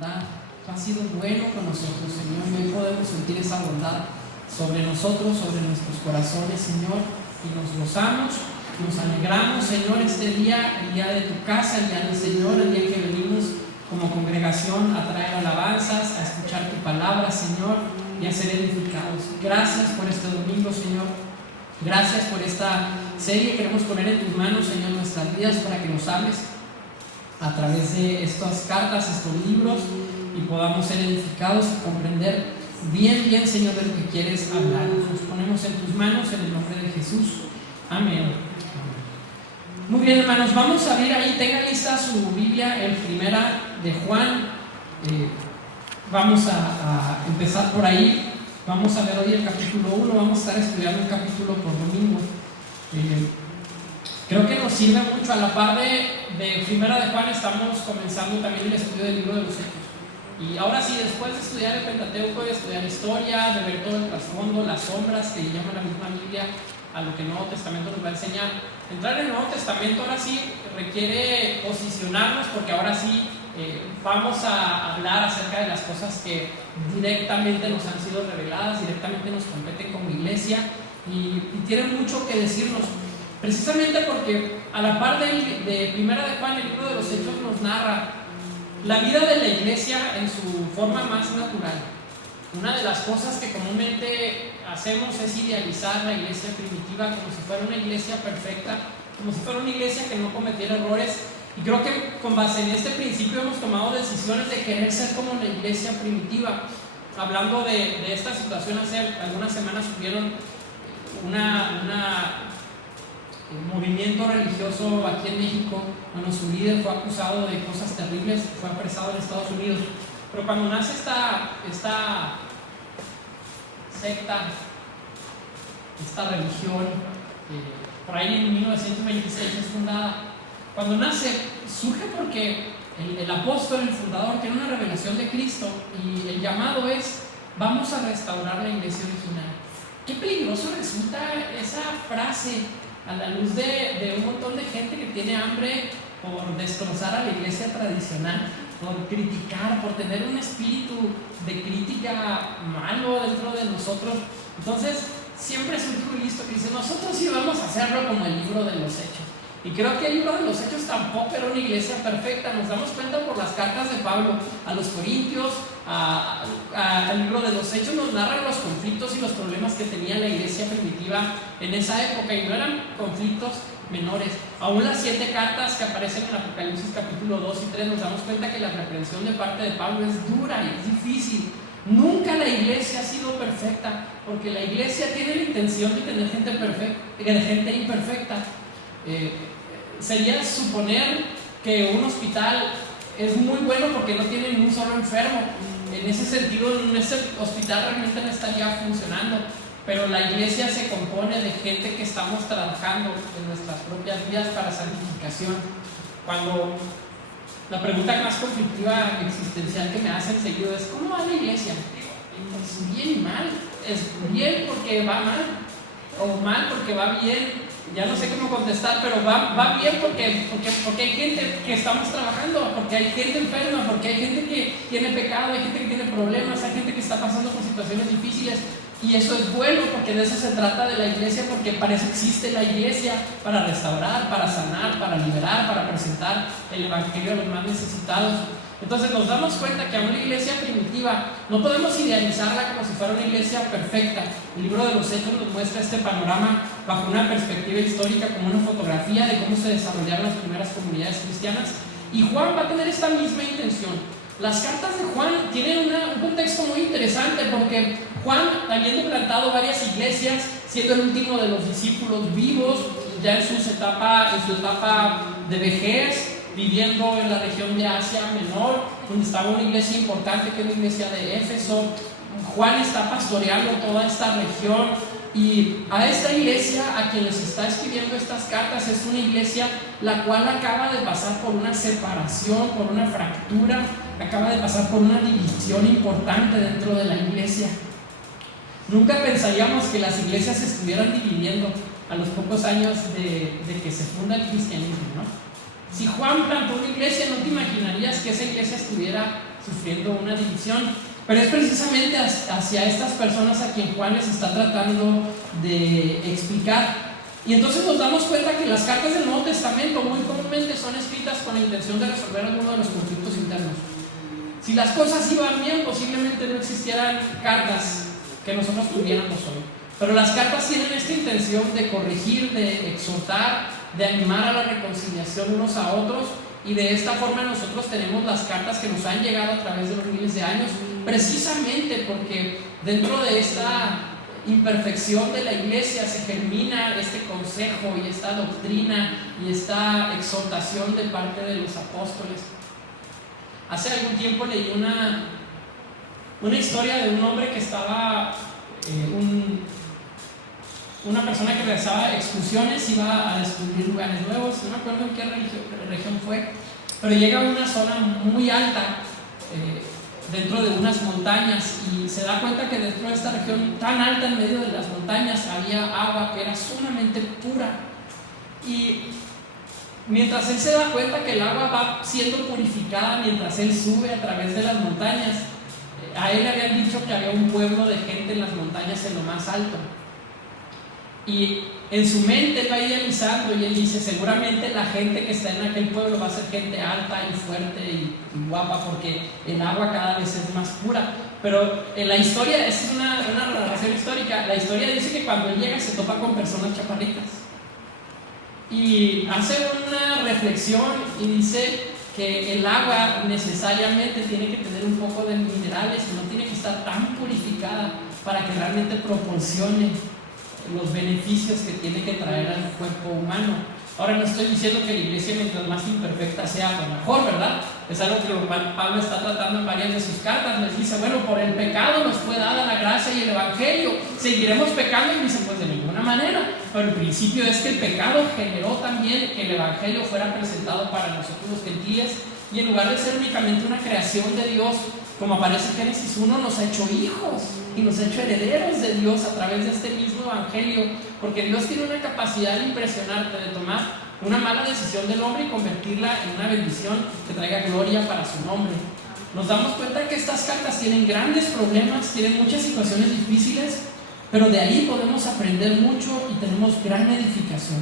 bondad. Tú has sido bueno con nosotros, Señor, y hoy podemos sentir esa bondad sobre nosotros, sobre nuestros corazones, Señor, y nos gozamos, nos alegramos, Señor, este día, el día de tu casa, el día del Señor, el día que venimos como congregación a traer alabanzas, a escuchar tu palabra, Señor, y a ser edificados. Gracias por este domingo, Señor. Gracias por esta serie. Queremos poner en tus manos, Señor, nuestras vidas para que nos hables a través de estas cartas, estos libros, y podamos ser edificados y comprender bien, Señor, de lo que quieres hablar. Nos ponemos en tus manos en el nombre de Jesús. Amén. Muy bien, hermanos, vamos a abrir ahí, tenga lista su Biblia en Primera de Juan. Vamos a empezar por ahí. Vamos a ver hoy el capítulo 1, vamos a estar estudiando un capítulo por domingo. Creo que nos sirve mucho. A la par de Primera de Juan estamos comenzando también el estudio del libro de los Hechos. Y ahora sí, después de estudiar el Pentateuco, de estudiar historia, de ver todo el trasfondo, las sombras que llama la misma Biblia a lo que el Nuevo Testamento nos va a enseñar, entrar en el Nuevo Testamento ahora sí requiere posicionarnos, porque ahora sí vamos a hablar acerca de las cosas que directamente nos han sido reveladas, directamente nos competen como iglesia, y tienen mucho que decirnos, precisamente porque a la par de Primera de Juan, el libro de los Hechos nos narra la vida de la iglesia en su forma más natural. Una de las cosas que comúnmente hacemos es idealizar la iglesia primitiva como si fuera una iglesia perfecta, como si fuera una iglesia que no cometiera errores. Y creo que con base en este principio hemos tomado decisiones de querer ser como la iglesia primitiva. Hablando de esta situación, hace algunas semanas tuvieron un movimiento religioso aquí en México. Bueno, su líder fue acusado de cosas terribles, fue apresado en Estados Unidos. Pero cuando nace esta secta, esta religión, por ahí en 1926 es fundada. Cuando nace, surge porque el apóstol, el fundador, tiene una revelación de Cristo y el llamado es: vamos a restaurar la iglesia original. Qué peligroso resulta esa frase a la luz de un montón de gente que tiene hambre por destrozar a la iglesia tradicional, por criticar, por tener un espíritu de crítica malo dentro de nosotros. Entonces siempre es un listo que dice: nosotros sí vamos a hacerlo como el libro de los Hechos. Y creo que el libro de los Hechos tampoco era una iglesia perfecta. Nos damos cuenta por las cartas de Pablo a los Corintios, al libro de los Hechos nos narran los conflictos y los problemas que tenía la iglesia primitiva en esa época, y no eran conflictos menores. Aún las 7 cartas que aparecen en Apocalipsis capítulo 2 y 3 nos damos cuenta que la reprensión de parte de Pablo es dura y es difícil. Nunca la iglesia ha sido perfecta, porque la iglesia tiene la intención de tener gente imperfecta. Sería suponer que un hospital es muy bueno porque no tiene ni un solo enfermo. En ese sentido, ese hospital realmente no estaría funcionando. Pero la iglesia se compone de gente que estamos trabajando en nuestras propias vidas para santificación. Cuando la pregunta más conflictiva existencial que me hacen seguido es: ¿cómo va la iglesia? Es bien y mal. Es bien porque va mal, o mal porque va bien. Ya no sé cómo contestar, pero va bien porque hay gente que estamos trabajando, porque hay gente enferma, porque hay gente que tiene pecado, hay gente que tiene problemas, hay gente que está pasando por situaciones difíciles. Y eso es bueno, porque de eso se trata de la iglesia, porque para eso existe la iglesia, para restaurar, para sanar, para liberar, para presentar el evangelio a los más necesitados. Entonces nos damos cuenta que a una iglesia primitiva no podemos idealizarla como si fuera una iglesia perfecta. El libro de los Hechos nos muestra este panorama bajo una perspectiva histórica, como una fotografía de cómo se desarrollaron las primeras comunidades cristianas. Y Juan va a tener esta misma intención. Las cartas de Juan tienen un contexto muy interesante, porque Juan, habiendo plantado varias iglesias, siendo el último de los discípulos vivos, ya en su etapa de vejez, viviendo en la región de Asia Menor, donde estaba una iglesia importante, que es la iglesia de Éfeso. Juan está pastoreando toda esta región, y a esta iglesia a quien les está escribiendo estas cartas es una iglesia la cual acaba de pasar por una separación, por una fractura, acaba de pasar por una división importante dentro de la iglesia. Nunca pensaríamos que las iglesias se estuvieran dividiendo a los pocos años de que se funda el cristianismo, ¿no? Si Juan plantó una iglesia, no te imaginarías que esa iglesia estuviera sufriendo una división. Pero es precisamente hacia estas personas a quien Juan les está tratando de explicar. Y entonces nos damos cuenta que las cartas del Nuevo Testamento muy comúnmente son escritas con la intención de resolver alguno de los conflictos internos. Si las cosas iban bien, posiblemente no existieran cartas que nosotros tuviéramos hoy. Pero las cartas tienen esta intención de corregir, de exhortar, de animar a la reconciliación unos a otros. Y de esta forma nosotros tenemos las cartas que nos han llegado a través de los miles de años, precisamente porque dentro de esta imperfección de la iglesia se germina este consejo y esta doctrina y esta exhortación de parte de los apóstoles. Hace algún tiempo leí una historia de un hombre que estaba, una persona que realizaba excursiones, iba a descubrir lugares nuevos, no me acuerdo en qué región fue, pero llega a una zona muy alta, dentro de unas montañas, y se da cuenta que dentro de esta región tan alta en medio de las montañas había agua que era sumamente pura. Y mientras él se da cuenta que el agua va siendo purificada mientras él sube a través de las montañas, a él le habían dicho que había un pueblo de gente en las montañas en lo más alto. Y en su mente él va idealizando y él dice, seguramente la gente que está en aquel pueblo va a ser gente alta y fuerte y guapa, porque el agua cada vez es más pura. Pero en la historia, esta es una narración histórica, la historia dice que cuando él llega se topa con personas chaparritas y hace una reflexión y dice que el agua necesariamente tiene que tener un poco de minerales y no tiene que estar tan purificada para que realmente proporcione los beneficios que tiene que traer al cuerpo humano. Ahora no estoy diciendo que la iglesia mientras más imperfecta sea pues mejor, ¿verdad? Es algo que Pablo está tratando en varias de sus cartas. Les dice, bueno, por el pecado nos fue dada la gracia y el evangelio, ¿seguiremos pecando? Y dicen, pues de ninguna manera. Pero el principio es que el pecado generó también que el evangelio fuera presentado para nosotros los gentiles, y en lugar de ser únicamente una creación de Dios, como aparece en Génesis 1, nos ha hecho hijos y nos ha hecho herederos de Dios a través de este mismo evangelio, porque Dios tiene una capacidad impresionante de tomar una mala decisión del hombre y convertirla en una bendición que traiga gloria para su nombre. Nos damos cuenta que estas cartas tienen grandes problemas, tienen muchas situaciones difíciles, pero de ahí podemos aprender mucho y tenemos gran edificación.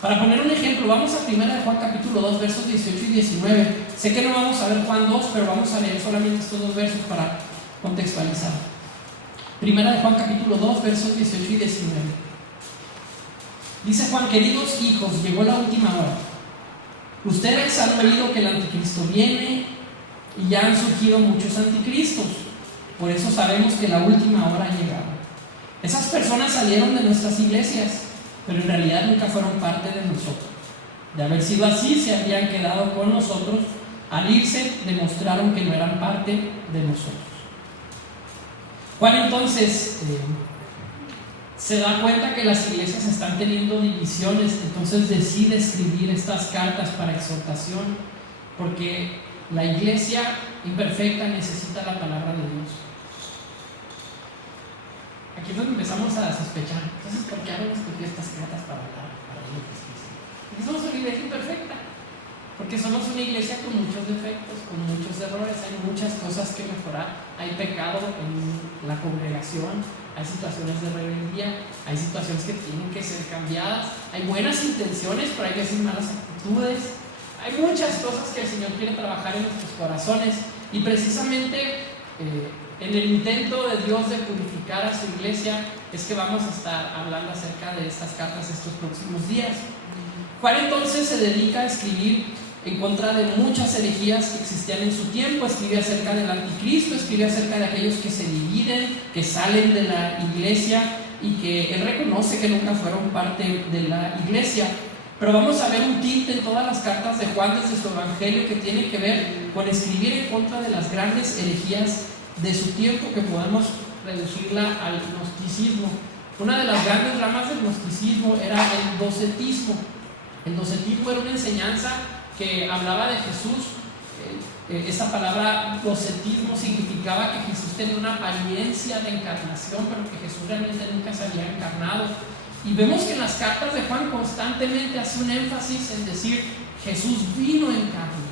Para poner un ejemplo, vamos a 1 de Juan capítulo 2, versos 18 y 19. Sé que no vamos a ver Juan 2, pero vamos a leer solamente estos dos versos para contextualizar. 1 de Juan capítulo 2, versos 18 y 19. Dice Juan, queridos hijos, llegó la última hora. Ustedes han oído que el anticristo viene y ya han surgido muchos anticristos. Por eso sabemos que la última hora ha llegado. Esas personas salieron de nuestras iglesias, pero en realidad nunca fueron parte de nosotros. De haber sido así, se habrían quedado con nosotros. Al irse, demostraron que no eran parte de nosotros. Juan entonces se da cuenta que las iglesias están teniendo divisiones, entonces decide escribir estas cartas para exhortación, porque la iglesia imperfecta necesita la palabra de Dios. Aquí es donde empezamos a sospechar. Entonces, ¿por qué hago estas cartas para hablar para ellos? Porque somos una iglesia imperfecta. Porque somos una iglesia con muchos defectos, con muchos errores. Hay muchas cosas que mejorar. Hay pecado en la congregación. Hay situaciones de rebeldía. Hay situaciones que tienen que ser cambiadas. Hay buenas intenciones, pero hay veces malas actitudes. Hay muchas cosas que el Señor quiere trabajar en nuestros corazones. Y precisamente en el intento de Dios de purificar a su iglesia es que vamos a estar hablando acerca de estas cartas estos próximos días. Juan entonces se dedica a escribir en contra de muchas herejías que existían en su tiempo. Escribe acerca del anticristo, escribe acerca de aquellos que se dividen, que salen de la iglesia y que él reconoce que nunca fueron parte de la iglesia. Pero vamos a ver un tinte en todas las cartas de Juan desde su evangelio que tiene que ver con escribir en contra de las grandes herejías de su tiempo, que podemos reducirla al gnosticismo. Una de las grandes ramas del gnosticismo era el docetismo. El docetismo era una enseñanza que hablaba de Jesús. Esta palabra docetismo significaba que Jesús tenía una apariencia de encarnación, pero que Jesús realmente nunca se había encarnado. Y vemos que en las cartas de Juan constantemente hace un énfasis en decir Jesús vino en carne.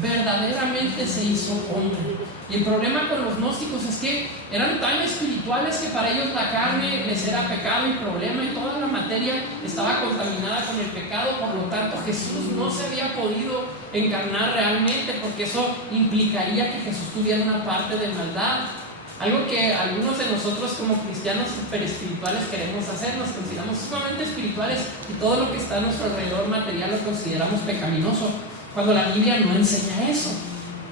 verdaderamente se hizo hombre. Y el problema con los gnósticos es que eran tan espirituales que para ellos la carne les era pecado y problema, y toda la materia estaba contaminada con el pecado. Por lo tanto, Jesús no se había podido encarnar realmente, porque eso implicaría que Jesús tuviera una parte de maldad. Algo que algunos de nosotros como cristianos super espirituales queremos hacer. Nos consideramos sumamente espirituales y todo lo que está a nuestro alrededor material lo consideramos pecaminoso, cuando la Biblia no enseña eso.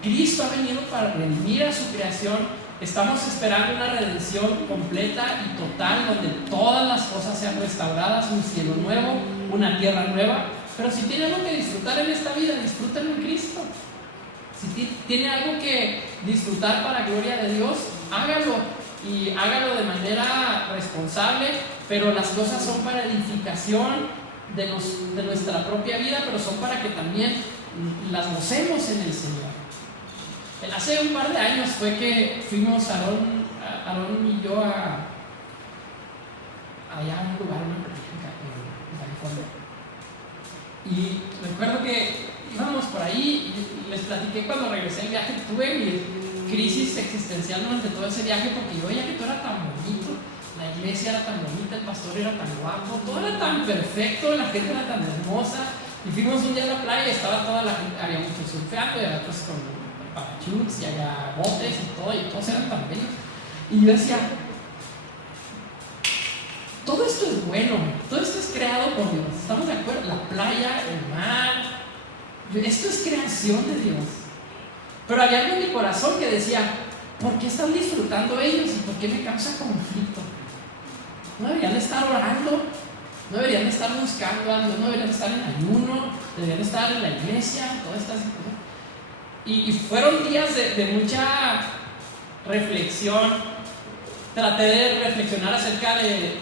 Cristo ha venido para redimir a su creación. Estamos esperando una redención completa y total, donde todas las cosas sean restauradas, un cielo nuevo, una tierra nueva. Pero si tiene algo que disfrutar en esta vida, disfrútenlo en Cristo. Si tiene algo que disfrutar para gloria de Dios, hágalo, y hágalo de manera responsable. Pero las cosas son para edificación de nuestra propia vida, pero son para que también las gocemos en el Señor. Hace un par de años fue que fuimos Aarón y yo allá a un lugar, una playa en California. Y recuerdo que íbamos por ahí y les platiqué cuando regresé del viaje. Tuve mi crisis existencial durante todo ese viaje, porque yo veía que todo era tan bonito, la iglesia era tan bonita, el pastor era tan guapo, todo era tan perfecto, la gente era tan hermosa. Y fuimos un día a la playa y estaba toda la gente, había muchos surfeando y había otros con parachutes y había botes y todos eran tan bellos. Y yo decía, todo esto es bueno, todo esto es creado por Dios, ¿estamos de acuerdo? La playa, el mar, esto es creación de Dios. Pero había algo en mi corazón que decía, ¿por qué están disfrutando ellos y por qué me causa conflicto? ¿No deberían estar orando? ¿No deberían estar buscando algo? ¿No deberían estar en ayuno? ¿Deberían estar en la iglesia? Todas estas cosas. Y fueron días de mucha reflexión. Traté de reflexionar acerca de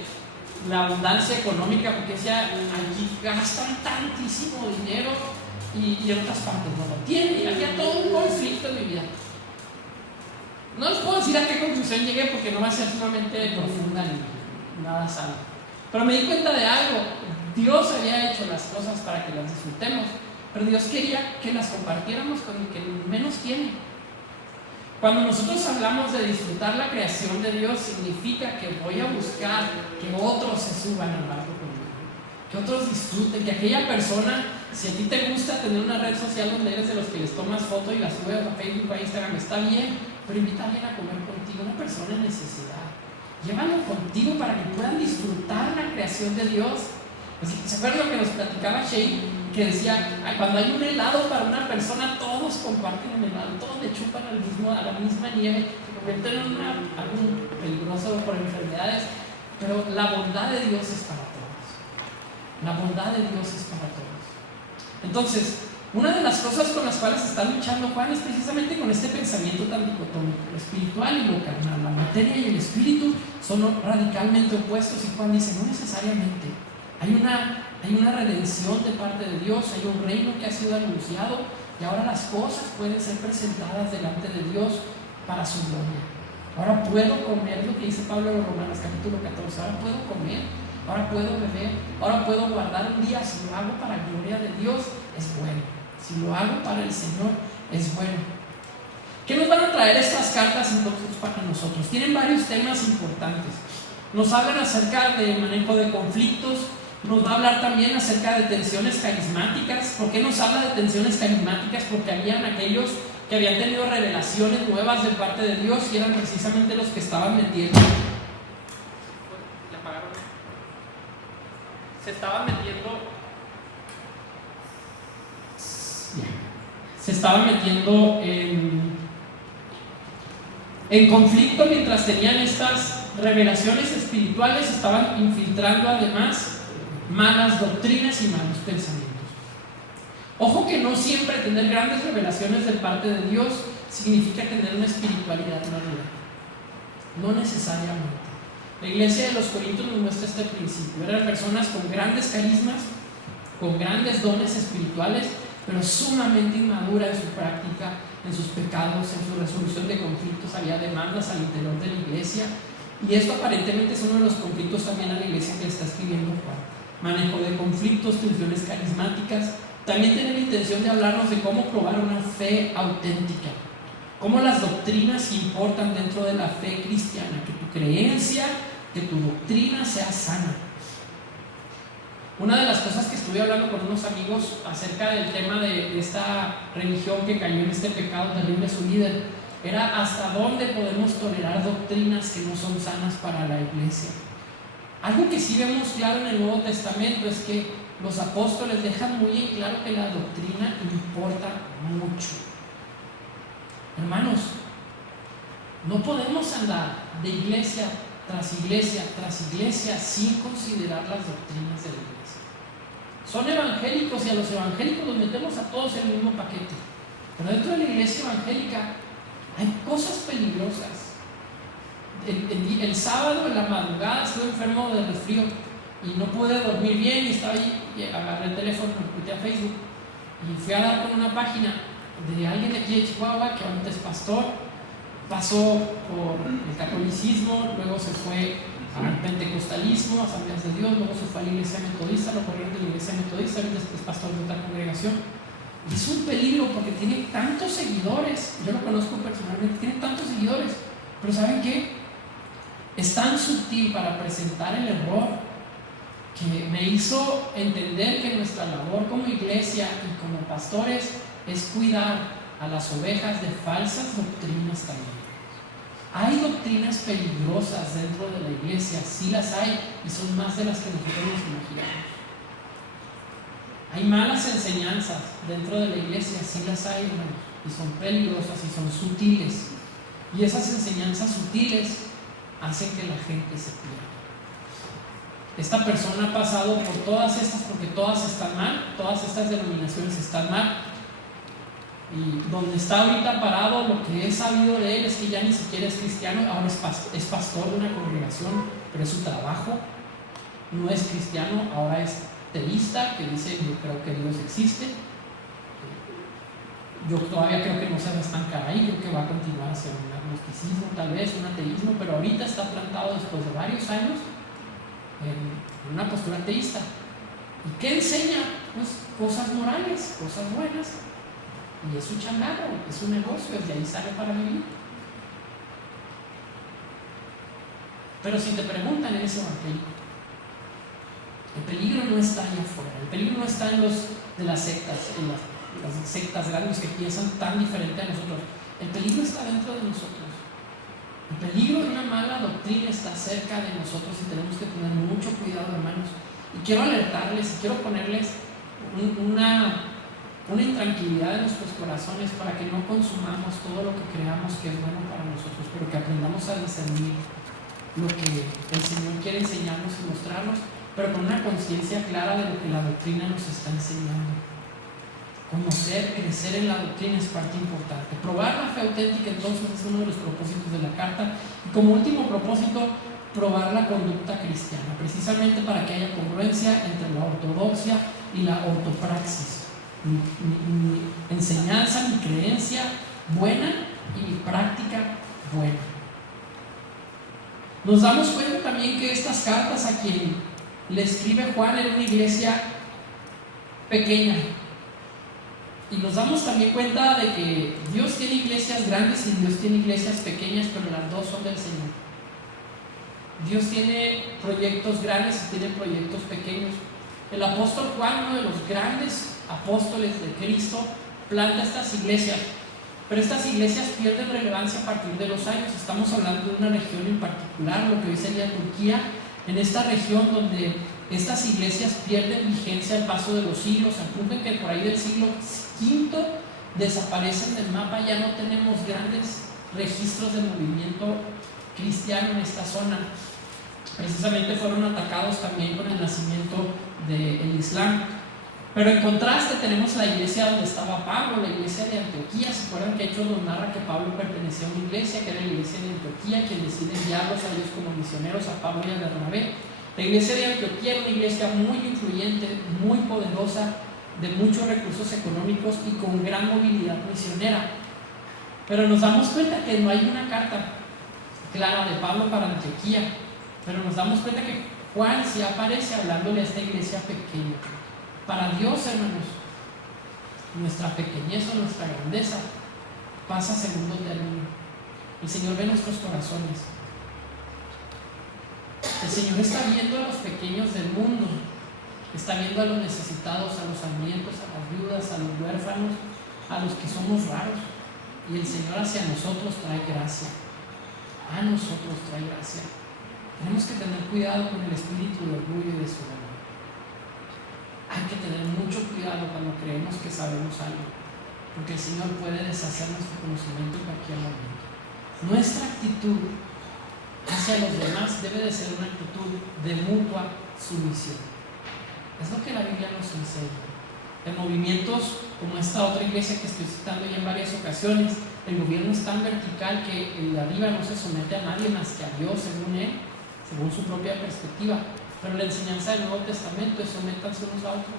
la abundancia económica, porque decía, allí gastan tantísimo dinero y en otras partes no lo tienen. Y había todo un conflicto en mi vida. No les puedo decir a qué conclusión llegué, porque no va a ser sumamente profunda ni nada sano. Pero me di cuenta de algo. Dios había hecho las cosas para que las disfrutemos, pero Dios quería que las compartiéramos con el que menos tiene. Cuando nosotros hablamos de disfrutar la creación de Dios, significa que voy a buscar que otros se suban al barco conmigo, que otros disfruten, que aquella persona, si a ti te gusta tener una red social donde eres de los que les tomas fotos y las subes a Facebook o a Instagram, está bien, pero invita a alguien a comer contigo, una persona en necesidad. Llévalo contigo para que puedan disfrutar la creación de Dios. ¿Se acuerdan lo que nos platicaba Shane? Que decía, cuando hay un helado para una persona, todos comparten el helado, todos le chupan a la misma nieve, se convierten en algo peligroso por enfermedades. Pero la bondad de Dios es para todos. La bondad de Dios es para todos. Entonces, una de las cosas con las cuales está luchando Juan es precisamente con este pensamiento tan dicotómico, lo espiritual y lo carnal. La materia y el espíritu son radicalmente opuestos, y Juan dice, no necesariamente. Hay una redención de parte de Dios, hay un reino que ha sido anunciado, y ahora las cosas pueden ser presentadas delante de Dios para su gloria. Ahora puedo comer, lo que dice Pablo en Romanos capítulo 14, ahora puedo comer, ahora puedo beber, ahora puedo guardar un día. Si lo hago para la gloria de Dios, es bueno. Si lo hago para el Señor, es bueno. ¿Qué nos van a traer estas cartas entonces para nosotros? Tienen varios temas importantes. Nos hablan acerca del manejo de conflictos. Nos va a hablar también acerca de tensiones carismáticas. ¿Por qué nos habla de tensiones carismáticas? Porque habían aquellos que habían tenido revelaciones nuevas de parte de Dios y eran precisamente los que estaban metiendo. ¿Le apagaron? Se estaban metiendo en conflicto mientras tenían estas revelaciones espirituales. Estaban infiltrando además malas doctrinas y malos pensamientos. Ojo que no siempre tener grandes revelaciones de parte de Dios significa tener una espiritualidad madura. No necesariamente. La iglesia de los Corintios nos muestra este principio. Eran personas con grandes carismas, con grandes dones espirituales, pero sumamente inmadura en su práctica, en sus pecados, en su resolución de conflictos. Había demandas al interior de la iglesia, y esto aparentemente es uno de los conflictos también a la iglesia que está escribiendo Juan. Manejo de conflictos, tensiones carismáticas. También tiene la intención de hablarnos de cómo probar una fe auténtica, cómo las doctrinas importan dentro de la fe cristiana, que tu creencia, que tu doctrina sea sana. Una de las cosas que estuve hablando con unos amigos acerca del tema de esta religión que cayó en este pecado terrible a su líder, era hasta dónde podemos tolerar doctrinas que no son sanas para la iglesia. Algo que sí vemos claro en el Nuevo Testamento es que los apóstoles dejan muy en claro que la doctrina importa mucho. Hermanos, no podemos andar de iglesia tras iglesia tras iglesia sin considerar las doctrinas de la iglesia. Son evangélicos y a los evangélicos los metemos a todos en el mismo paquete. Pero dentro de la iglesia evangélica hay cosas peligrosas. El sábado en la madrugada estuve enfermo de resfrío y no pude dormir bien y estaba ahí, y agarré el teléfono, me metí a Facebook y fui a dar con una página de alguien de aquí de Chihuahua que ahorita es pastor, pasó por el catolicismo, luego se fue al pentecostalismo, a Asambleas de Dios, luego se fue a la iglesia metodista, lo corrieron de la iglesia metodista, ahorita es pastor de otra congregación. Y es un peligro porque tiene tantos seguidores, yo lo conozco personalmente, tiene tantos seguidores, pero ¿saben qué? Es tan sutil para presentar el error que me hizo entender que nuestra labor como iglesia y como pastores es cuidar a las ovejas de falsas doctrinas también. Hay doctrinas peligrosas dentro de la iglesia, sí las hay, y son más de las que nosotros nos imaginamos. Hay malas enseñanzas dentro de la iglesia, sí las hay, hermanos, y son peligrosas y son sutiles. Y esas enseñanzas sutiles hacen que la gente se pierda. Esta persona ha pasado por todas estas, porque todas están mal, todas estas denominaciones están mal. Y donde está ahorita parado, lo que he sabido de él es que ya ni siquiera es cristiano, ahora es pastor de una congregación, pero es su trabajo. No es cristiano, ahora es teísta, que dice: yo creo que Dios existe. Yo todavía creo que no se va a estancar ahí, creo que va a continuar hacia un agnosticismo, tal vez un ateísmo, pero ahorita está plantado después de varios años en una postura ateísta. ¿Y qué enseña? Pues cosas morales, cosas buenas. Y es su changarro, es su negocio, desde ahí sale para vivir. Pero si te preguntan en ese evangelio, el peligro no está allá afuera, el peligro no está en los de las sectas, en las sectas grandes que piensan tan diferente a nosotros. El peligro está dentro de nosotros. El peligro de una mala doctrina está cerca de nosotros y tenemos que tener mucho cuidado, hermanos. Y quiero alertarles y quiero ponerles una intranquilidad en nuestros corazones para que no consumamos todo lo que creamos que es bueno para nosotros, pero que aprendamos a discernir lo que el Señor quiere enseñarnos y mostrarnos, pero con una conciencia clara de lo que la doctrina nos está enseñando. Conocer, crecer en la doctrina es parte importante. Probar la fe auténtica entonces es uno de los propósitos de la carta. Y como último propósito, probar la conducta cristiana, precisamente para que haya congruencia entre la ortodoxia y la ortopraxis. Mi enseñanza, mi creencia buena y mi práctica buena. Nos damos cuenta también que estas cartas a quien le escribe Juan era una iglesia pequeña. Y nos damos también cuenta de que Dios tiene iglesias grandes y Dios tiene iglesias pequeñas, pero las dos son del Señor. Dios tiene proyectos grandes y tiene proyectos pequeños. El apóstol Juan, uno de los grandes apóstoles de Cristo, planta estas iglesias, pero estas iglesias pierden relevancia a partir de los años. Estamos hablando de una región en particular, lo que hoy sería Turquía. En esta región donde estas iglesias pierden vigencia al paso de los siglos, al punto en que por ahí del siglo V desaparecen del mapa. Ya no tenemos grandes registros de movimiento cristiano en esta zona. Precisamente fueron atacados también con el nacimiento del Islam. Pero en contraste tenemos la iglesia donde estaba Pablo, la iglesia de Antioquía. ¿Se acuerdan que Hechos nos narra que Pablo pertenecía a una iglesia, que era la iglesia de Antioquía, quien decide enviarlos a ellos como misioneros, a Pablo y a Bernabé? La iglesia de Antioquía era una iglesia muy influyente, muy poderosa, de muchos recursos económicos y con gran movilidad misionera. Pero nos damos cuenta que no hay una carta clara de Pablo para Antioquía, pero nos damos cuenta que Juan sí aparece hablándole a esta iglesia pequeña. Para Dios, hermanos, nuestra pequeñez o nuestra grandeza pasa a segundo término. El Señor ve nuestros corazones. El Señor está viendo a los pequeños del mundo, está viendo a los necesitados, a los hambrientos, a las viudas, a los huérfanos, a los que somos raros. Y el Señor hacia nosotros trae gracia. A nosotros trae gracia. Tenemos que tener cuidado con el espíritu de orgullo y de soberbia. Hay que tener mucho cuidado cuando creemos que sabemos algo, porque el Señor puede deshacer nuestro conocimiento en cualquier momento. Nuestra actitud hacia los demás debe de ser una actitud de mutua sumisión. Es lo que la Biblia nos enseña. En movimientos como esta otra iglesia que estoy citando ya en varias ocasiones, el gobierno es tan vertical que el de arriba no se somete a nadie más que a Dios, según él, según su propia perspectiva. Pero la enseñanza del Nuevo Testamento es: sométanse unos a otros,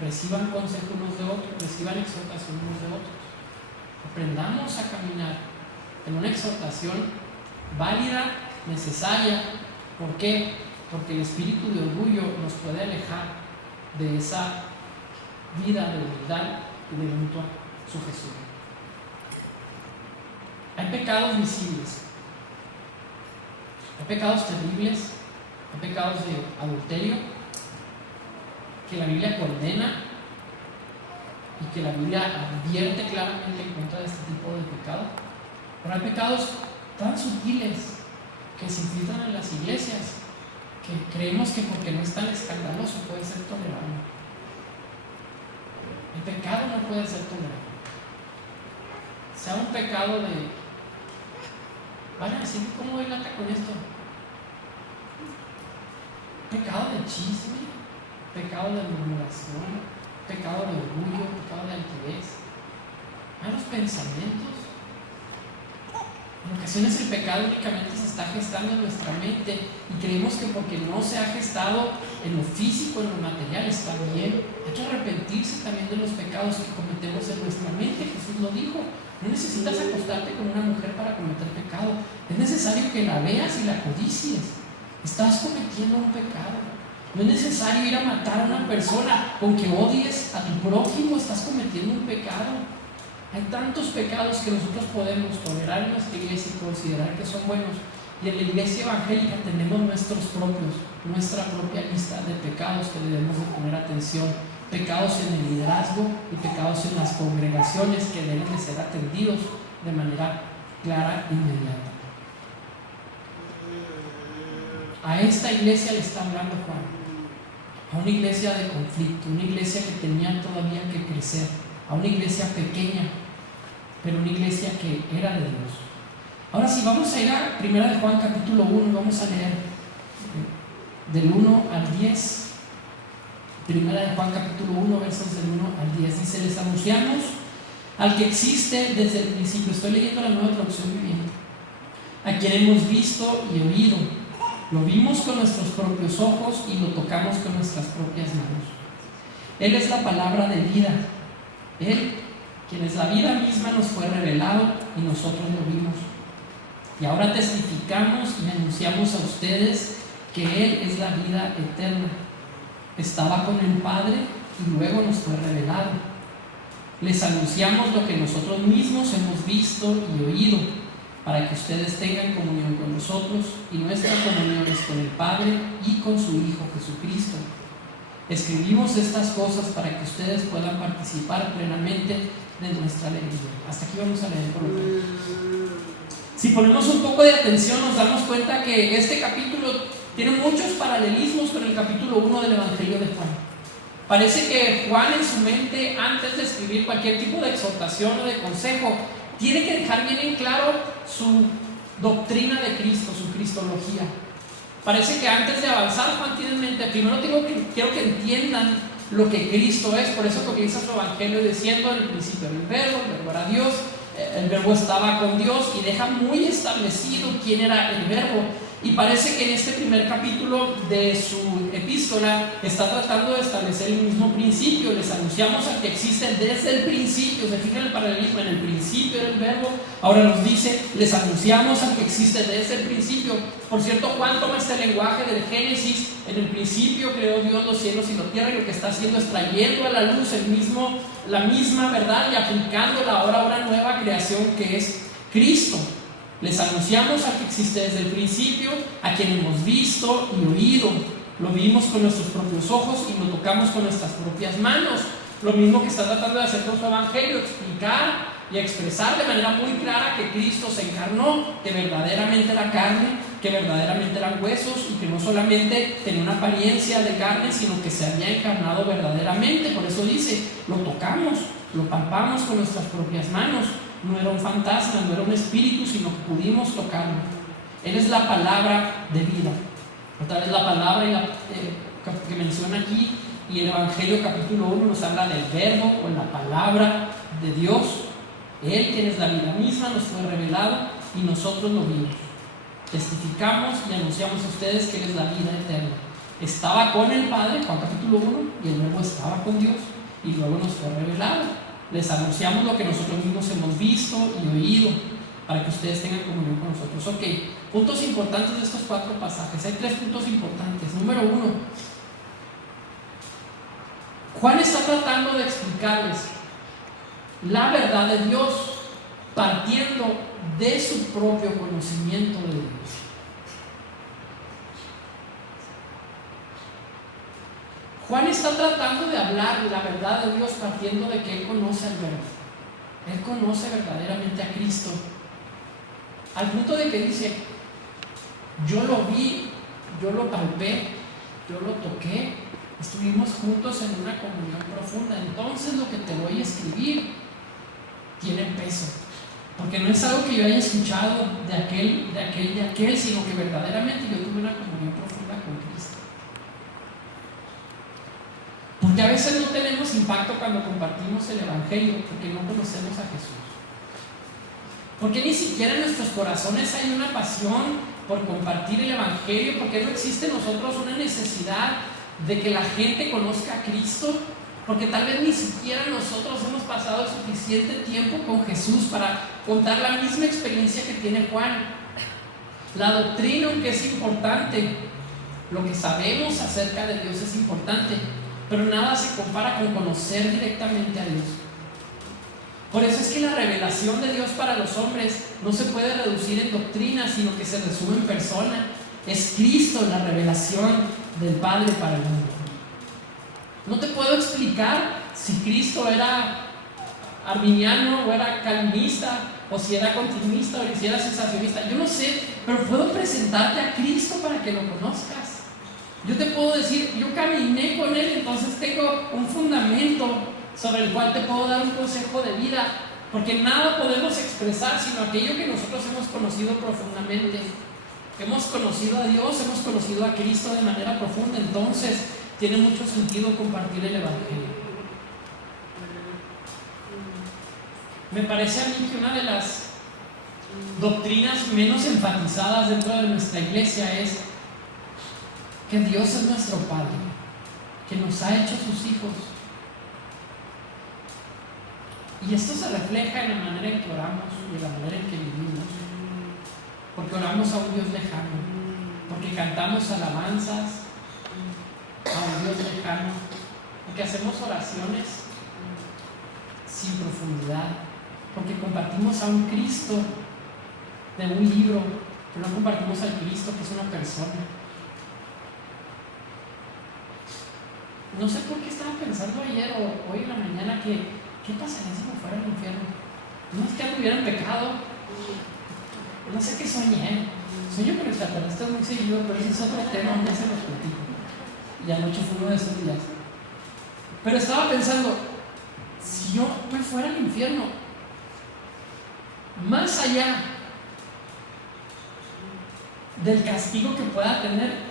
reciban consejo unos de otros, reciban exhortación unos de otros. Aprendamos a caminar en una exhortación válida, necesaria. ¿Por qué? Porque el espíritu de orgullo nos puede alejar de esa vida de humildad y de mutua sujeción. Hay pecados visibles, hay pecados terribles, hay pecados de adulterio que la Biblia condena y que la Biblia advierte claramente en contra de este tipo de pecado. Pero hay pecados tan sutiles que se infiltran en las iglesias que creemos que porque no es tan escandaloso puede ser tolerable. El pecado no puede ser tolerable. Sea un pecado de... Vayan a decir, ¿cómo dilata con esto? Pecado de chisme, pecado de murmuración, pecado de orgullo, pecado de altivez, malos pensamientos. En ocasiones el pecado únicamente se está gestando en nuestra mente y creemos que porque no se ha gestado en lo físico, en lo material, está bien. Hay que arrepentirse también de los pecados que cometemos en nuestra mente. Jesús lo dijo: no necesitas acostarte con una mujer para cometer pecado, es necesario que la veas y la codicies. Estás cometiendo un pecado. No es necesario ir a matar a una persona. Con que odies a tu prójimo estás cometiendo un pecado. Hay tantos pecados que nosotros podemos tolerar en nuestra iglesia y considerar que son buenos, y en la iglesia evangélica tenemos nuestra propia lista de pecados que debemos de poner atención. Pecados en el liderazgo y pecados en las congregaciones que deben de ser atendidos de manera clara e inmediata. A esta iglesia le está hablando Juan, a una iglesia de conflicto, una iglesia que tenía todavía que crecer, a una iglesia pequeña, pero una iglesia que era de Dios. Ahora sí, vamos a ir a 1 de Juan capítulo 1, vamos a leer del 1 al 10. 1 de Juan capítulo 1, versos del 1 al 10, dice: les anunciamos al que existe desde el principio. Estoy leyendo la Nueva Traducción Viviente. A quien hemos visto y oído, lo vimos con nuestros propios ojos y lo tocamos con nuestras propias manos. Él es la palabra de vida. Él, quien es la vida misma, nos fue revelado y nosotros lo vimos. Y ahora testificamos y anunciamos a ustedes que Él es la vida eterna. Estaba con el Padre y luego nos fue revelado. Les anunciamos lo que nosotros mismos hemos visto y oído, para que ustedes tengan comunión con nosotros, y nuestra comunión es con el Padre y con su Hijo Jesucristo. Escribimos estas cosas para que ustedes puedan participar plenamente de nuestra alegría. Hasta aquí vamos a leer por lo menos. Si ponemos un poco de atención, nos damos cuenta que este capítulo tiene muchos paralelismos con el capítulo 1 del Evangelio de Juan. Parece que Juan, en su mente, antes de escribir cualquier tipo de exhortación o de consejo, tiene que dejar bien en claro su doctrina de Cristo, su cristología. Parece que antes de avanzar, Juan tiene en mente: primero quiero que entiendan lo que Cristo es. Por eso comienza su evangelio diciendo: en el principio era el verbo era Dios, el verbo estaba con Dios, y deja muy establecido quién era el verbo. Y parece que en este primer capítulo de su epístola está tratando de establecer el mismo principio. Les anunciamos al que existe desde el principio. Se fijan el paralelismo, en el principio era el verbo. Ahora nos dice, les anunciamos al que existe desde el principio. Por cierto, Juan toma este lenguaje del Génesis. En el principio creó Dios los cielos y la tierra, y lo que está haciendo es trayendo a la luz la misma verdad y aplicándola ahora a una nueva creación que es Cristo. Les anunciamos al que existe desde el principio, a quien hemos visto y oído. Lo vimos con nuestros propios ojos y lo tocamos con nuestras propias manos. Lo mismo que está tratando de hacer con su evangelio, explicar y expresar de manera muy clara que Cristo se encarnó, que verdaderamente era carne, que verdaderamente eran huesos, y que no solamente tenía una apariencia de carne, sino que se había encarnado verdaderamente. Por eso dice, lo tocamos, lo palpamos con nuestras propias manos. No era un fantasma, no era un espíritu, sino que pudimos tocarlo. Él es la palabra de vida. Otra vez la palabra que menciona aquí, y el Evangelio capítulo 1 nos habla del verbo o la palabra de Dios. Él, quien es la vida misma, nos fue revelado y nosotros lo vimos. Testificamos y anunciamos a ustedes que Él es la vida eterna. Estaba con el Padre, Juan capítulo 1, y el verbo estaba con Dios y luego nos fue revelado. Les anunciamos lo que nosotros mismos hemos visto y oído, para que ustedes tengan comunión con nosotros. Ok, puntos importantes de estos 4 pasajes. Hay 3 puntos importantes. Número 1, Juan está tratando de explicarles la verdad de Dios partiendo de su propio conocimiento de Dios. Juan está tratando de hablar la verdad de Dios partiendo de que Él conoce al verbo. Él conoce verdaderamente a Cristo, al punto de que dice, yo lo vi, yo lo palpé, yo lo toqué, estuvimos juntos en una comunión profunda. Entonces lo que te voy a escribir tiene peso, porque no es algo que yo haya escuchado de aquel, sino que verdaderamente yo tuve una comunión profunda con Cristo. Porque a veces no tenemos impacto cuando compartimos el Evangelio, porque no conocemos a Jesús. Porque ni siquiera en nuestros corazones hay una pasión por compartir el Evangelio, porque no existe en nosotros una necesidad de que la gente conozca a Cristo, porque tal vez ni siquiera nosotros hemos pasado suficiente tiempo con Jesús para contar la misma experiencia que tiene Juan. La doctrina, aunque es importante, lo que sabemos acerca de Dios es importante, pero nada se compara con conocer directamente a Dios. Por eso es que la revelación de Dios para los hombres no se puede reducir en doctrina, sino que se resume en persona. Es Cristo la revelación del Padre para el mundo. No te puedo explicar si Cristo era arminiano o era calvinista, o si era continuista o si era sensacionista. Yo no sé, pero puedo presentarte a Cristo para que lo conozcas. Yo te puedo decir, yo caminé con Él, entonces tengo un fundamento sobre el cual te puedo dar un consejo de vida, porque nada podemos expresar sino aquello que nosotros hemos conocido profundamente. Hemos conocido a Dios, hemos conocido a Cristo de manera profunda, entonces tiene mucho sentido compartir el Evangelio. Me parece a mí que una de las doctrinas menos enfatizadas dentro de nuestra iglesia es que Dios es nuestro Padre, que nos ha hecho sus hijos. Y esto se refleja en la manera en que oramos y en la manera en que vivimos. Porque oramos a un Dios lejano, porque cantamos alabanzas a un Dios lejano, porque hacemos oraciones sin profundidad, porque compartimos a un Cristo de un libro, pero no compartimos al Cristo que es una persona. No sé por qué estaba pensando ayer o hoy en la mañana que ¿qué pasaría si me fuera al infierno? No es que anduviera en pecado, no sé qué soñé. Sueño con extraterrestres muy seguido, pero ese es otro tema, ya se los platico. Y anoche fue uno de esos días. Pero estaba pensando, si yo me fuera al infierno, más allá del castigo que pueda tener,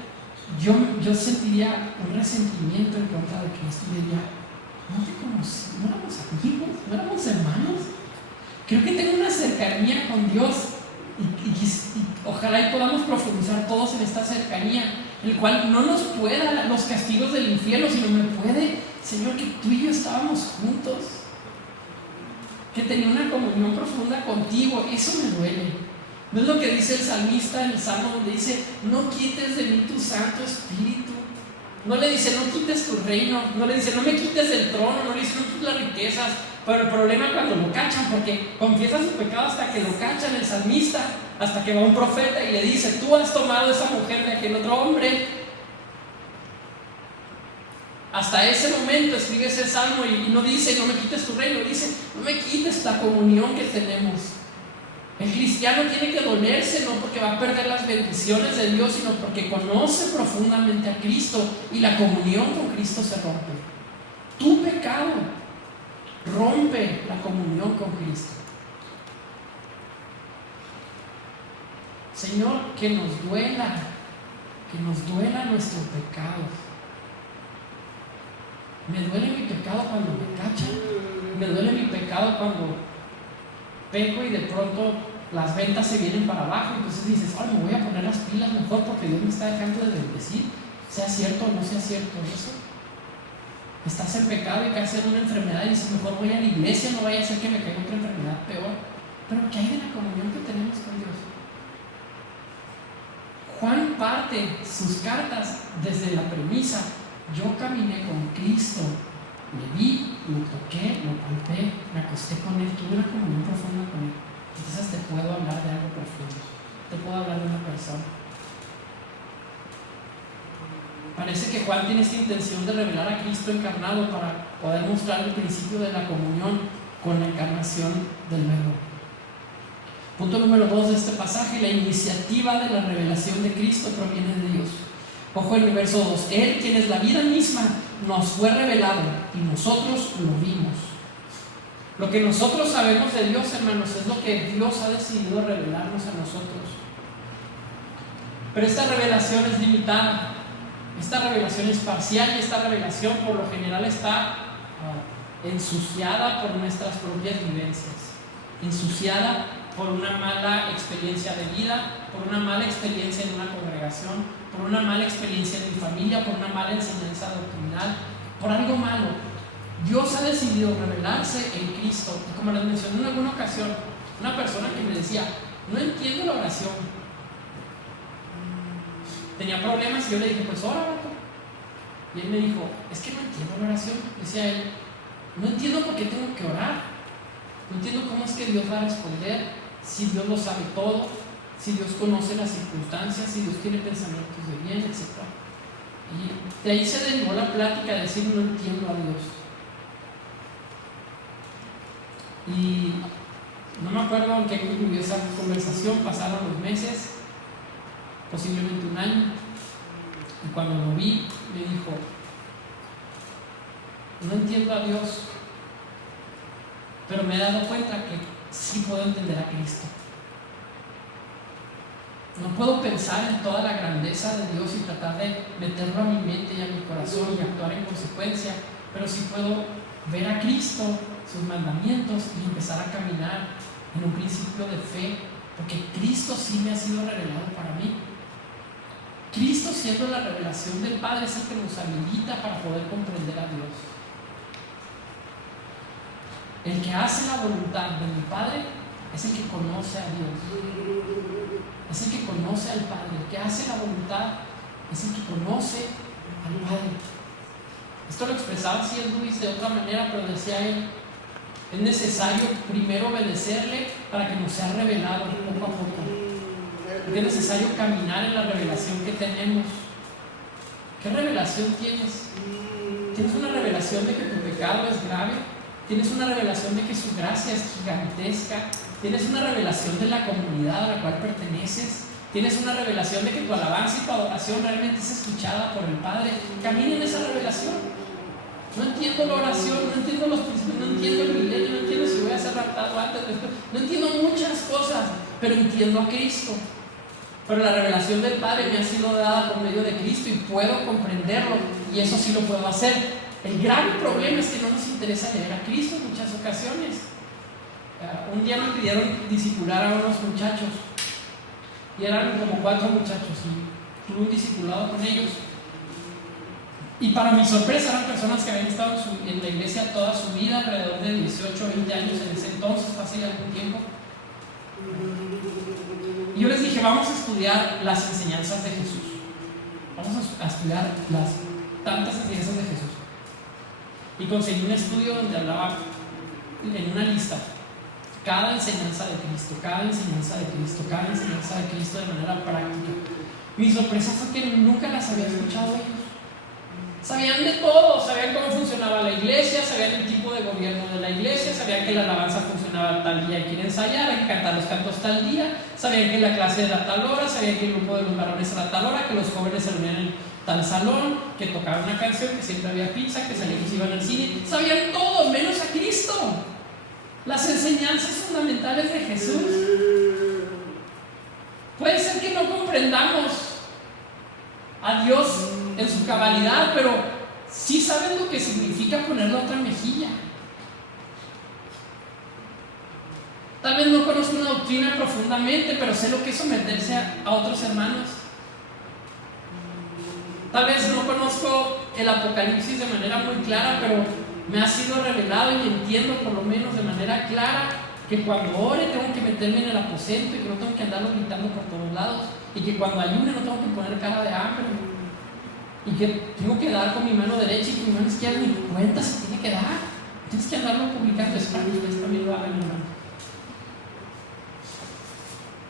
yo sentiría un resentimiento en contra de Cristo y diría, no te conocí, no éramos amigos, no éramos hermanos. Creo que tengo una cercanía con Dios Y ojalá y podamos profundizar todos en esta cercanía, el cual no nos pueda los castigos del infierno, sino me puede, Señor, que tú y yo estábamos juntos, que tenía una comunión profunda contigo. Eso me duele. ¿No es lo que dice el salmista en el Salmo, donde dice: no quites de mí tu Santo Espíritu? No le dice: no quites tu reino, no le dice: no me quites el trono, no le dice: no quites las riquezas. Pero el problema es cuando lo cachan, porque confiesa su pecado hasta que lo cachan el salmista, hasta que va un profeta y le dice: tú has tomado esa mujer de aquel otro hombre. Hasta ese momento escribe ese salmo y no dice: no me quites tu reino, dice: no me quites la comunión que tenemos. El cristiano tiene que dolerse, no porque va a perder las bendiciones de Dios, sino porque conoce profundamente a Cristo y la comunión con Cristo se rompe. Tu pecado rompe la comunión con Cristo. Señor, que nos duela nuestro pecado. Me duele mi pecado cuando me cachan, me duele mi pecado cuando peco y de pronto las ventas se vienen para abajo. Entonces dices: ay, me voy a poner las pilas mejor porque Dios me está dejando de bendecir, sea cierto o no sea cierto eso. Estás en pecado y caes en una enfermedad y dices: mejor voy a la iglesia, no vaya a ser que me caiga otra enfermedad peor. Pero ¿qué hay de la comunión que tenemos con Dios? Juan parte sus cartas desde la premisa: yo caminé con Cristo, le vi, lo toqué, lo palpé, me acosté con Él, tuve una comunión profunda con Él. Entonces te puedo hablar de algo profundo, te puedo hablar de una persona. Parece que Juan tiene esta intención de revelar a Cristo encarnado para poder mostrar el principio de la comunión con la encarnación del Verbo. Punto número 2 de este pasaje: la iniciativa de la revelación de Cristo proviene de Dios. Ojo en el verso 2: Él, quien es la vida misma, nos fue revelado y nosotros lo vimos. Lo que nosotros sabemos de Dios, hermanos, es lo que Dios ha decidido revelarnos a nosotros. Pero esta revelación es limitada, esta revelación es parcial, y esta revelación por lo general está ensuciada por nuestras propias vivencias, ensuciada por una mala experiencia de vida, por una mala experiencia en una congregación, por una mala experiencia en mi familia, por una mala enseñanza doctrinal, por algo malo. Dios ha decidido revelarse en Cristo. Y como les mencioné en alguna ocasión, una persona que me decía: no entiendo la oración, tenía problemas, y yo le dije: pues ora, vato. Y él me dijo: es que no entiendo la oración. Decía él: no entiendo por qué tengo que orar, no entiendo cómo es que Dios va a responder, si Dios lo sabe todo, si Dios conoce las circunstancias, si Dios tiene pensamientos de bien, etc. Y de ahí se derivó la plática de decir: no entiendo a Dios. Y no me acuerdo en qué concluyó esa conversación. Pasaron los meses, posiblemente un año, y cuando lo vi me dijo: no entiendo a Dios, pero me he dado cuenta que sí puedo entender a Cristo. No puedo pensar en toda la grandeza de Dios y tratar de meterlo a mi mente y a mi corazón y actuar en consecuencia, pero sí puedo ver a Cristo, sus mandamientos, y empezar a caminar en un principio de fe, porque Cristo sí me ha sido revelado para mí. Cristo, siendo la revelación del Padre, es el que nos habilita para poder comprender a Dios. El que hace la voluntad de mi Padre es el que conoce a Dios, es el que conoce al Padre. El que hace la voluntad es el que conoce al Padre. Esto lo expresaba C.S. Lewis de otra manera, pero decía él: es necesario primero obedecerle para que nos sea revelado poco a poco. Es necesario caminar en la revelación que tenemos. ¿Qué revelación tienes? ¿Tienes una revelación de que tu pecado es grave? ¿Tienes una revelación de que su gracia es gigantesca? ¿Tienes una revelación de la comunidad a la cual perteneces? ¿Tienes una revelación de que tu alabanza y tu adoración realmente es escuchada por el Padre? Camina en esa revelación. No entiendo la oración, no entiendo los principios, no entiendo el milenio, no entiendo si voy a ser raptado antes o después, no entiendo muchas cosas, pero entiendo a Cristo. Pero la revelación del Padre me ha sido dada por medio de Cristo y puedo comprenderlo, y eso sí lo puedo hacer. El gran problema es que no nos interesa leer a Cristo en muchas ocasiones. Un día me pidieron discipular a unos muchachos y eran como 4 muchachos, y tuve un discipulado con ellos. Y para mi sorpresa eran personas que habían estado en la iglesia toda su vida, alrededor de 18 o 20 años en ese entonces, hace ya algún tiempo. Y yo les dije, vamos a estudiar las enseñanzas de Jesús. Vamos a estudiar las tantas enseñanzas de Jesús. Y conseguí un estudio donde hablaba en una lista cada enseñanza de Cristo, cada enseñanza de Cristo, cada enseñanza de Cristo de manera práctica. Mi sorpresa fue que nunca las había escuchado ellos. Sabían de todo, sabían cómo funcionaba la iglesia, sabían el tipo de gobierno de la iglesia, sabían que la alabanza funcionaba tal día y quieren ensayar, hay que cantar los cantos tal día, sabían que la clase era tal hora, sabían que el grupo de los varones era tal hora, que los jóvenes se reunían en tal salón, que tocaban una canción, que siempre había pizza, que salían y iban al cine. Sabían todo, menos a Cristo. Las enseñanzas fundamentales de Jesús. Puede ser que no comprendamos a Dios en su cabalidad, pero sí saben lo que significa poner la otra mejilla. Tal vez no conozco una doctrina profundamente, pero sé lo que es someterse a otros hermanos. Tal vez no conozco el Apocalipsis de manera muy clara, pero me ha sido revelado y entiendo por lo menos de manera clara que cuando ore tengo que meterme en el aposento y que no tengo que andarlo gritando por todos lados, y que cuando ayune no tengo que poner cara de hambre, y que tengo que dar con mi mano derecha y con mi mano izquierda, ni cuenta se tiene que dar. Tienes que andarlo publicando. Es para que ustedes también lo hagan, hermano.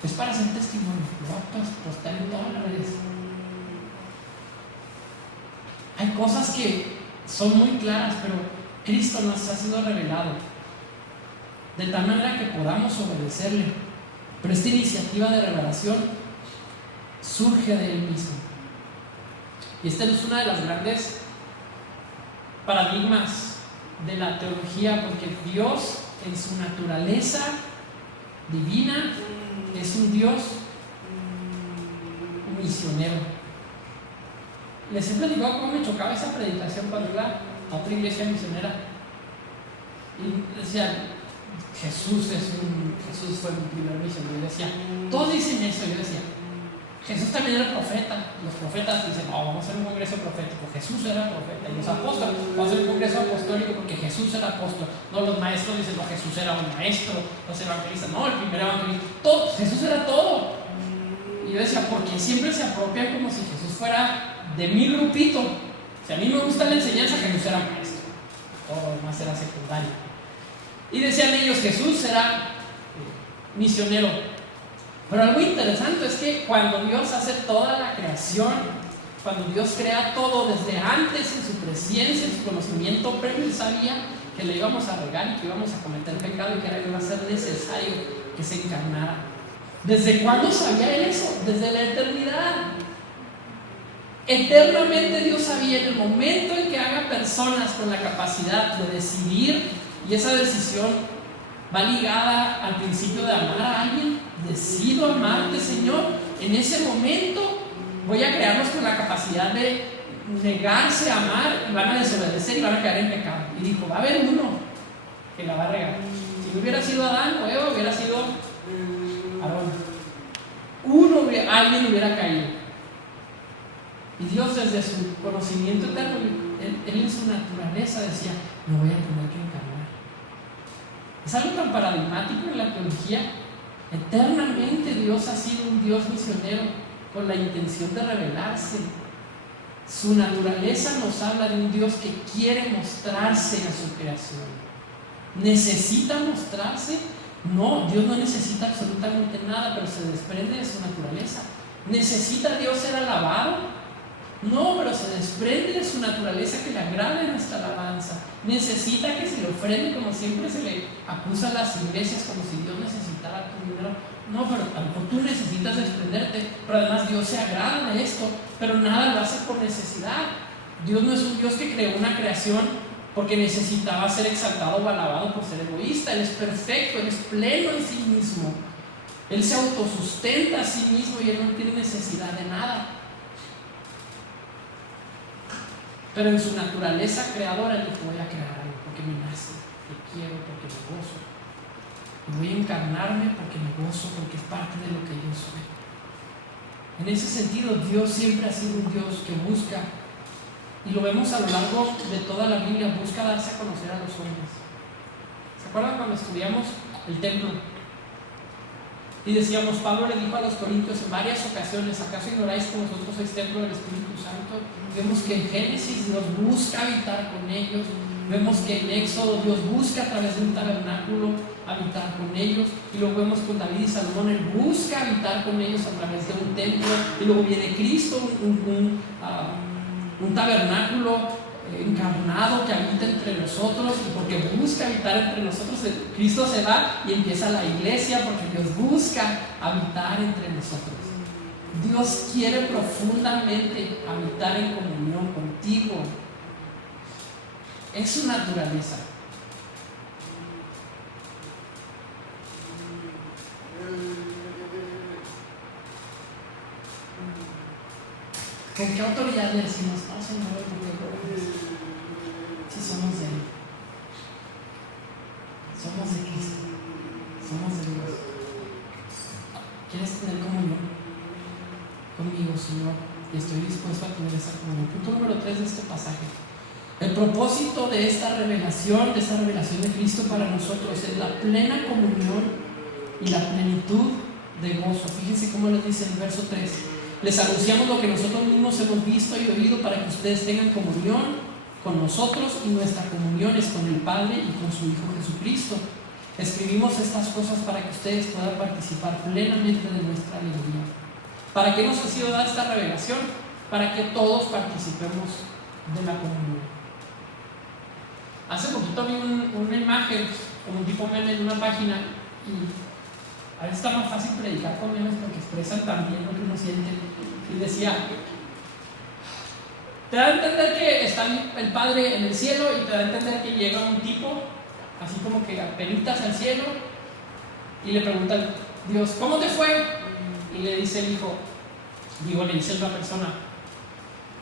Es para hacer testimonio. Lo voy a postar en todas las redes. Hay cosas que son muy claras, pero Cristo nos ha sido revelado de tal manera que podamos obedecerle. Pero esta iniciativa de revelación surge de Él mismo. Y esta es una de las grandes paradigmas de la teología, porque Dios en su naturaleza divina es un Dios misionero. Les he platicado cómo me chocaba esa predicación cuando iba a otra iglesia misionera y decía, Jesús fue mi primer misionero. Yo decía, todos dicen eso. Yo decía, Jesús también era profeta. Los profetas dicen, no, vamos a hacer un congreso profético. Jesús era profeta. Y los apóstoles, vamos a hacer un congreso apostólico porque Jesús era apóstol. No, los maestros dicen, no, Jesús era un maestro. Los evangelistas, no, el primer evangelista. Todo, Jesús era todo. Y yo decía, ¿por qué siempre se apropian como si Jesús fuera de mi grupito? Si a mí me gusta la enseñanza, Jesús era maestro. Todo lo demás era secundario. Y decían ellos, Jesús era misionero. Pero algo interesante es que cuando Dios hace toda la creación, cuando Dios crea todo desde antes, en su presencia, en su conocimiento previo, Él sabía que le íbamos a regar y que íbamos a cometer pecado y que iba a ser necesario que se encarnara. ¿Desde cuándo sabía Él eso? Desde la eternidad. Eternamente Dios sabía, en el momento en que haga personas con la capacidad de decidir, y esa decisión va ligada al principio de amar a alguien. Decido amarte, Señor. En ese momento voy a crearlos con la capacidad de negarse a amar y van a desobedecer y van a caer en pecado. Y dijo, va a haber uno que la va a regar. Si no hubiera sido Adán o Eva, hubiera sido Aarón. Alguien hubiera caído. Y Dios, desde su conocimiento eterno, él en su naturaleza decía, me voy a tener que encarnar. Es algo tan paradigmático en la teología. Eternamente Dios ha sido un Dios misionero con la intención de revelarse. Su naturaleza nos habla de un Dios que quiere mostrarse a su creación. ¿Necesita mostrarse? No, Dios no necesita absolutamente nada, pero se desprende de su naturaleza. ¿Necesita Dios ser alabado? No, pero se desprende de su naturaleza que le agrade nuestra alabanza. Necesita que se le ofrende, como siempre se le acusa a las iglesias, como si Dios necesitara tu dinero. No, pero a lo mejor tú necesitas desprenderte, pero además Dios se agrada de esto, pero nada lo hace por necesidad. Dios no es un Dios que creó una creación porque necesitaba ser exaltado o alabado por ser egoísta. Él es perfecto, Él es pleno en sí mismo. Él se autosustenta a sí mismo y Él no tiene necesidad de nada. Pero en su naturaleza creadora, Él dijo, voy a crear algo porque me nace, porque quiero, porque me gozo. Y voy a encarnarme porque me gozo, porque es parte de lo que yo soy. En ese sentido, Dios siempre ha sido un Dios que busca, y lo vemos a lo largo de toda la Biblia, busca darse a conocer a los hombres. ¿Se acuerdan cuando estudiamos el templo? Y decíamos, Pablo le dijo a los corintios en varias ocasiones: ¿acaso ignoráis que vosotros sois templo del Espíritu Santo? Vemos que en Génesis Dios busca habitar con ellos. Vemos que en Éxodo Dios busca a través de un tabernáculo habitar con ellos. Y luego vemos con David y Salomón, Él busca habitar con ellos a través de un templo. Y luego viene Cristo, un tabernáculo encarnado que habita entre nosotros, y porque busca habitar entre nosotros, Cristo se va y empieza la iglesia, porque Dios busca habitar entre nosotros. Dios quiere profundamente habitar en comunión contigo. Es su naturaleza. ¿Con qué autoridad le decimos: no, Señor, si somos de Él, somos de Cristo, somos de Dios? ¿Quieres tener comunión conmigo, Señor? Y estoy dispuesto a tener esa comunión. Punto número 3 de este pasaje. El propósito de esta revelación de Cristo para nosotros es la plena comunión y la plenitud de gozo. Fíjense cómo les dice en el verso 3: les anunciamos lo que nosotros mismos hemos visto y oído, para que ustedes tengan comunión con nosotros, y nuestra comunión es con el Padre y con su Hijo Jesucristo. Escribimos estas cosas para que ustedes puedan participar plenamente de nuestra alegría. ¿Para qué nos ha sido dada esta revelación? Para que todos participemos de la comunión. Hace poquito vi una imagen, como un tipo meme en una página, y a veces está más fácil predicar con memes porque expresan también lo que uno siente. Y decía: te da a entender que está el Padre en el cielo, y te da a entender que llega un tipo, así como que apenitas al cielo, y le pregunta a Dios: ¿cómo te fue? Y le dice el hijo, le dice otra persona: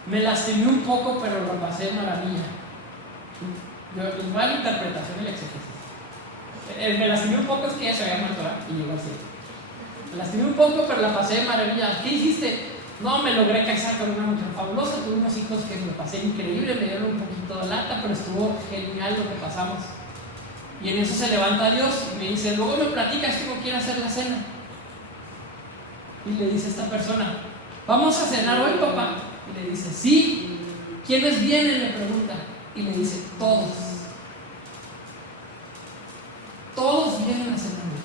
me lastimé un poco, pero lo pasé de maravilla. Les voy a la interpretación del exégesis. Me lastimé un poco, es que ya se había muerto, ¿verdad? Y llegó al cielo. Me lastimé un poco, pero la pasé de maravilla. ¿Qué hiciste? No, me logré casar con una mujer fabulosa, tuve unos hijos que me pasé increíble, me dieron un poquito de lata, pero estuvo genial lo que pasamos. Y en eso se levanta Dios y me dice: luego me platicas cómo quiere hacer la cena. Y le dice esta persona: ¿vamos a cenar hoy, papá? Y le dice: sí. ¿Quiénes vienen?, le pregunta. Y le dice: todos. Todos vienen a cenar hoy.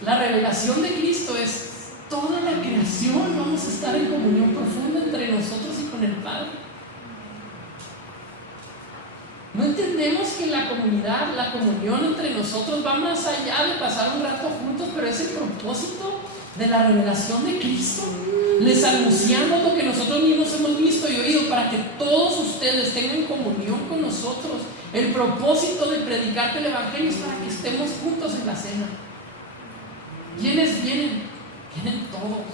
La revelación de Cristo es toda la creación. Vamos a estar en comunión profunda entre nosotros y con el Padre. No entendemos que la comunidad, la comunión entre nosotros va más allá de pasar un rato juntos, pero es el propósito de la revelación de Cristo. Les anunciamos lo que nosotros mismos hemos visto y oído, para que todos ustedes tengan comunión con nosotros. El propósito de predicarte el Evangelio es para que estemos juntos en la cena. ¿Quiénes vienen? Vienen todos.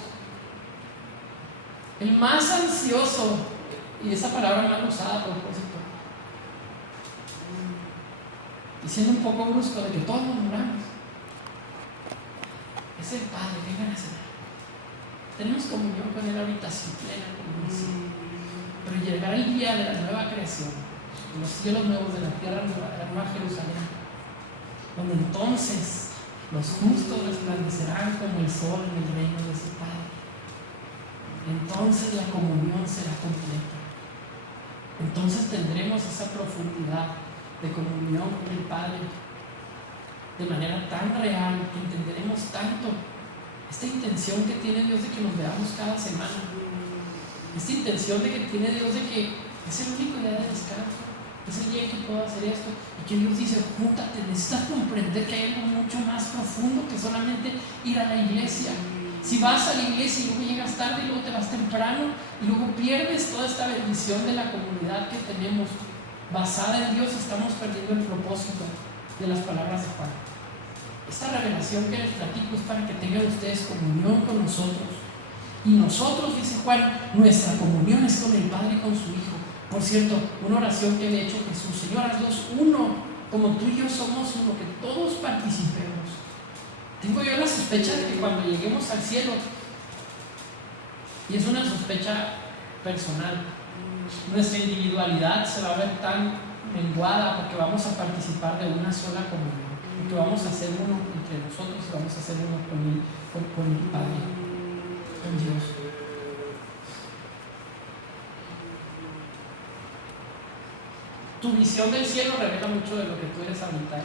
El más ansioso, y esa palabra mal usada a propósito, y siendo un poco brusco de que todos murmuramos, es el Padre. Vengan a cenar. Tenemos comunión con Él ahorita, sin plena comunión. Pero llegará el día de la nueva creación, de los cielos nuevos, de la tierra nueva, de la nueva Jerusalén, donde entonces los justos resplandecerán como el sol en el reino de su Padre. Entonces la comunión será completa. Entonces tendremos esa profundidad de comunión con el Padre de manera tan real, que entenderemos tanto esta intención que tiene Dios de que nos veamos cada semana, esta intención de que tiene Dios de que es el único día de descanso, es el día en que puedo hacer esto, y que Dios dice: júntate. Necesitas comprender que hay algo mucho más profundo que solamente ir a la iglesia. Si vas a la iglesia y luego llegas tarde y luego te vas temprano y luego pierdes toda esta bendición de la comunidad que tenemos basada en Dios, estamos perdiendo el propósito de las palabras de Juan. Esta revelación que les platico es para que tengan ustedes comunión con nosotros. Y nosotros, dice Juan, nuestra comunión es con el Padre y con su Hijo. Por cierto, una oración que había hecho Jesús: Señor, hazlos uno, como tú y yo somos uno, que todos participemos. Tengo yo las sospecha de que cuando lleguemos al cielo, y es una sospecha personal, nuestra individualidad se va a ver tan menguada porque vamos a participar de una sola comunión, porque vamos a ser uno entre nosotros y vamos a ser uno con el Padre, con Dios. Tu visión del cielo revela mucho de lo que tú eres ahorita.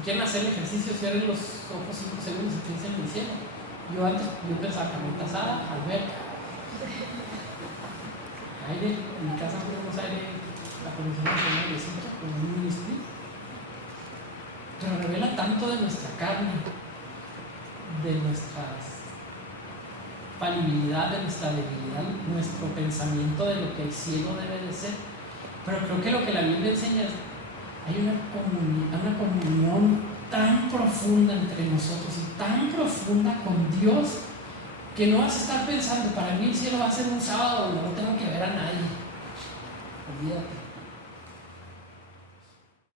Si quieren hacer el ejercicio, cierren los ojos 5 segundos y piensen en el cielo. Yo pensaba carnita asada, alberca, aire. En mi casa tenemos aire, la Comisión Nacional de Cita, con un ministerio. Pero revela tanto de nuestra carne, de nuestras falibilidad, de nuestra debilidad, nuestro pensamiento de lo que el cielo debe de ser. Pero creo que lo que la Biblia enseña es hay una comunión tan profunda entre nosotros y tan profunda con Dios que no vas a estar pensando, para mí el cielo va a ser un sábado donde no tengo que ver a nadie. Olvídate.